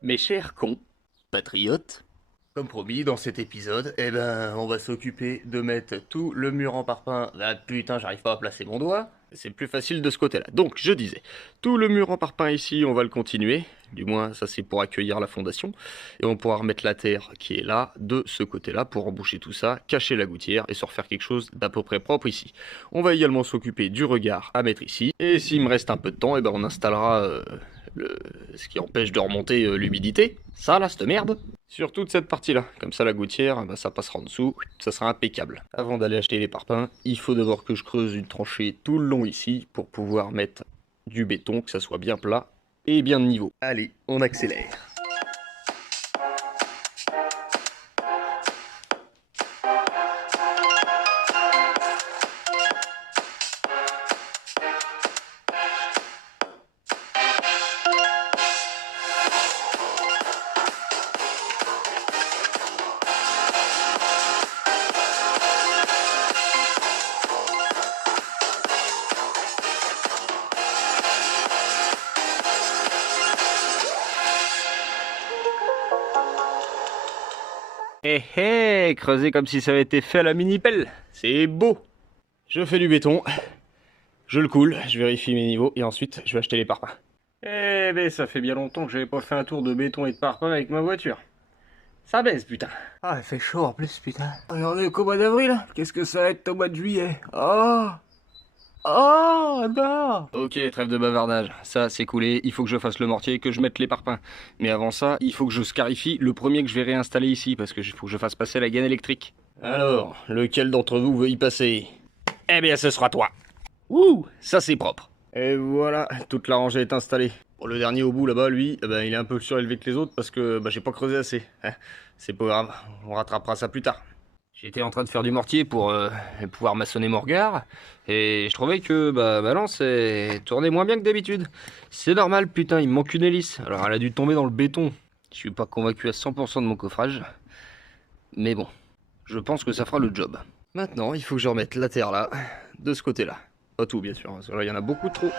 Mes chers compatriotes, comme promis dans cet épisode, on va s'occuper de mettre tout le mur en parpaing. Ah putain, j'arrive pas à placer mon doigt. C'est plus facile de ce côté-là. Donc, je disais, tout le mur en parpaing ici, on va le continuer. Du moins, ça c'est pour accueillir la fondation. Et on pourra remettre la terre qui est là, de ce côté-là, pour emboucher tout ça, cacher la gouttière et se refaire quelque chose d'à peu près propre ici. On va également s'occuper du regard à mettre ici. Et s'il me reste un peu de temps, on installera ce qui empêche de remonter l'humidité. Ça là, cette merde. Sur toute cette partie-là. Comme ça, la gouttière, ça passera en dessous. Ça sera impeccable. Avant d'aller acheter les parpaings, il faut d'abord que je creuse une tranchée tout le long ici pour pouvoir mettre du béton, que ça soit bien plat et bien de niveau. Allez, on accélère. Eh hé, creuser comme si ça avait été fait à la mini-pelle. C'est beau. Je fais du béton, je le coule, je vérifie mes niveaux et ensuite je vais acheter les parpaings. Eh ben ça fait bien longtemps que j'avais pas fait un tour de béton et de parpaing avec ma voiture. Ça baisse putain. Ah, il fait chaud en plus putain. On est qu'au mois d'avril, hein. Qu'est-ce que ça va être au mois de juillet? Oh. Oh non. Ok, trêve de bavardage. Ça, c'est coulé. Il faut que je fasse le mortier, que je mette les parpaings. Mais avant ça, il faut que je scarifie le premier que je vais réinstaller ici, parce que faut que je fasse passer la gaine électrique. Alors, lequel d'entre vous veut y passer? Eh bien, ce sera toi. Ouh, ça c'est propre. Et voilà, toute la rangée est installée. Bon, le dernier au bout là-bas, lui, il est un peu surélevé que les autres parce que j'ai pas creusé assez. Hein, c'est pas grave, on rattrapera ça plus tard. J'étais en train de faire du mortier pour pouvoir maçonner mon regard, et je trouvais que Balance tournait moins bien que d'habitude. C'est normal, putain, il me manque une hélice. Alors elle a dû tomber dans le béton. Je suis pas convaincu à 100% de mon coffrage, mais bon, je pense que ça fera le job. Maintenant, il faut que je remette la terre là, de ce côté-là. Pas tout, bien sûr, parce que là, il y en a beaucoup trop.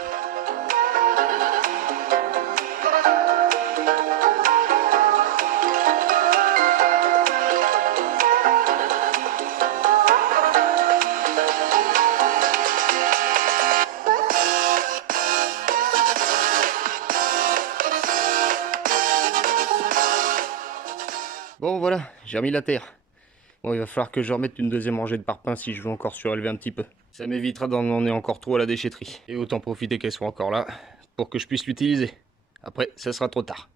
Bon voilà, j'ai remis la terre. Bon, il va falloir que je remette une deuxième rangée de parpaings si je veux encore surélever un petit peu. Ça m'évitera d'en emmener encore trop à la déchetterie. Et autant profiter qu'elle soit encore là, pour que je puisse l'utiliser. Après, ça sera trop tard.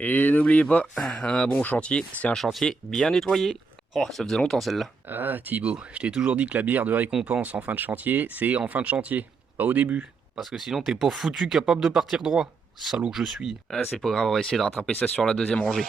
Et n'oubliez pas, un bon chantier, c'est un chantier bien nettoyé. Oh, ça faisait longtemps celle-là. Ah Thibaut, je t'ai toujours dit que la bière de récompense en fin de chantier, c'est en fin de chantier, pas au début. Parce que sinon t'es pas foutu capable de partir droit. Salaud que je suis. Ah c'est pas grave, on va essayer de rattraper ça sur la deuxième rangée.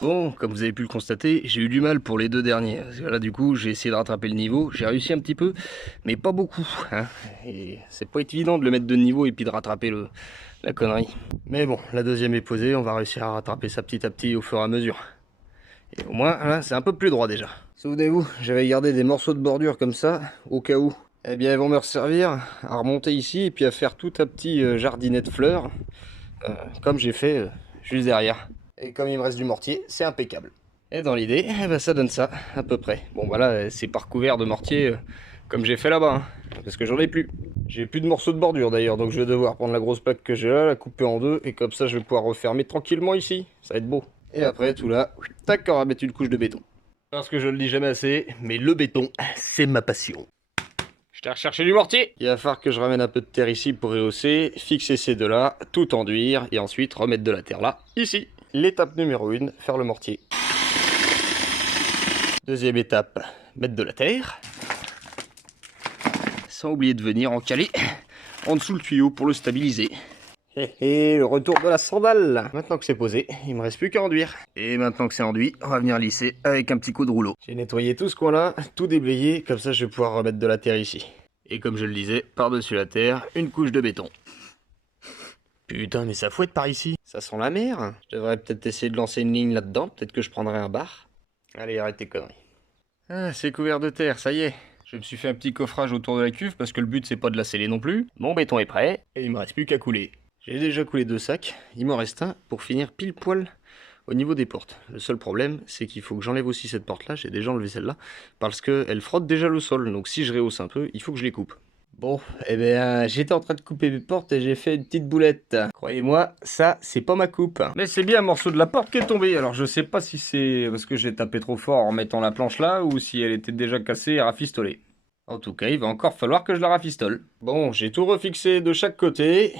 Bon, comme vous avez pu le constater, j'ai eu du mal pour les deux derniers. Parce que là, du coup, j'ai essayé de rattraper le niveau. J'ai réussi un petit peu, mais pas beaucoup. Hein. Et c'est pas évident de le mettre de niveau et puis de rattraper la connerie. Mais bon, la deuxième est posée. On va réussir à rattraper ça petit à petit au fur et à mesure. Et au moins, là, c'est un peu plus droit déjà. Souvenez-vous, j'avais gardé des morceaux de bordure comme ça, au cas où. Eh bien, ils vont me servir à remonter ici et puis à faire tout un petit jardinet de fleurs, comme j'ai fait juste derrière. Et comme il me reste du mortier, c'est impeccable. Et dans l'idée, ça donne ça, à peu près. Bon voilà, c'est pas recouvert de mortier comme j'ai fait là-bas, hein, parce que j'en ai plus. J'ai plus de morceaux de bordure d'ailleurs, donc je vais devoir prendre la grosse plaque que j'ai là, la couper en deux, et comme ça je vais pouvoir refermer tranquillement ici. Ça va être beau. Et après, tout là, tac, on va mettre une couche de béton. Parce que je le dis jamais assez, mais le béton, c'est ma passion. t'ai recherché du mortier. Il va falloir que je ramène un peu de terre ici pour rehausser, fixer ces deux-là, tout enduire, et ensuite remettre de la terre là, ici. L'étape numéro 1, faire le mortier. Deuxième étape, mettre de la terre. Sans oublier de venir en caler en dessous le tuyau pour le stabiliser. Et le retour de la sandale. Maintenant que c'est posé, il me reste plus qu'à enduire. Et maintenant que c'est enduit, on va venir lisser avec un petit coup de rouleau. J'ai nettoyé tout ce coin-là, tout déblayé, comme ça je vais pouvoir remettre de la terre ici. Et comme je le disais, par-dessus la terre, une couche de béton. Putain, mais ça fouette par ici. Ça sent la mer. Je devrais peut-être essayer de lancer une ligne là-dedans, peut-être que je prendrai un bar. Allez, arrête tes conneries. Ah, c'est couvert de terre, ça y est. Je me suis fait un petit coffrage autour de la cuve parce que le but c'est pas de la sceller non plus. Mon béton est prêt et il me reste plus qu'à couler. J'ai déjà coulé 2 sacs, il m'en reste un pour finir pile poil au niveau des portes. Le seul problème c'est qu'il faut que j'enlève aussi cette porte là, j'ai déjà enlevé celle-là, parce qu'elle frotte déjà le sol, donc si je rehausse un peu, il faut que je les coupe. Bon, eh bien j'étais en train de couper mes portes et j'ai fait une petite boulette. Croyez-moi, ça c'est pas ma coupe. Mais c'est bien un morceau de la porte qui est tombé, alors je sais pas si c'est parce que j'ai tapé trop fort en mettant la planche là, ou si elle était déjà cassée et rafistolée. En tout cas, il va encore falloir que je la rafistole. Bon, j'ai tout refixé de chaque côté.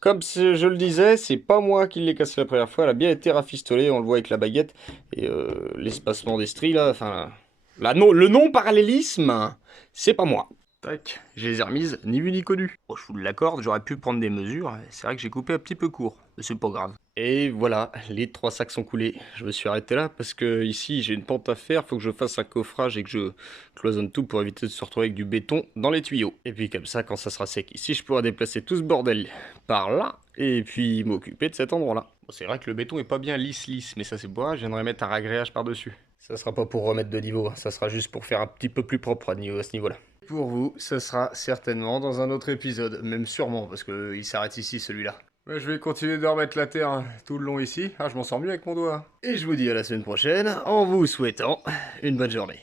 Comme je le disais, c'est pas moi qui l'ai cassé la première fois, elle a bien été rafistolée, on le voit avec la baguette. Et l'espacement des stries là, enfin... le non-parallélisme, c'est pas moi. Tac, je les ai remises ni vu ni connu. Bon, je fous de la corde, j'aurais pu prendre des mesures, c'est vrai que j'ai coupé un petit peu court, mais c'est pas grave. Et voilà, les 3 sacs sont coulés. Je me suis arrêté là parce que ici j'ai une pente à faire, faut que je fasse un coffrage et que je cloisonne tout pour éviter de se retrouver avec du béton dans les tuyaux. Et puis comme ça, quand ça sera sec ici, je pourrai déplacer tout ce bordel par là et puis m'occuper de cet endroit-là. Bon, c'est vrai que le béton est pas bien lisse, mais ça c'est pas grave, je viendrai mettre un ragréage par-dessus. Ça sera pas pour remettre de niveau, ça sera juste pour faire un petit peu plus propre à ce niveau-là. Pour vous, ça sera certainement dans un autre épisode, même sûrement, parce qu'il s'arrête ici celui-là. Ouais, je vais continuer de remettre la terre tout le long ici. Ah, je m'en sors mieux avec mon doigt. Et je vous dis à la semaine prochaine, en vous souhaitant une bonne journée.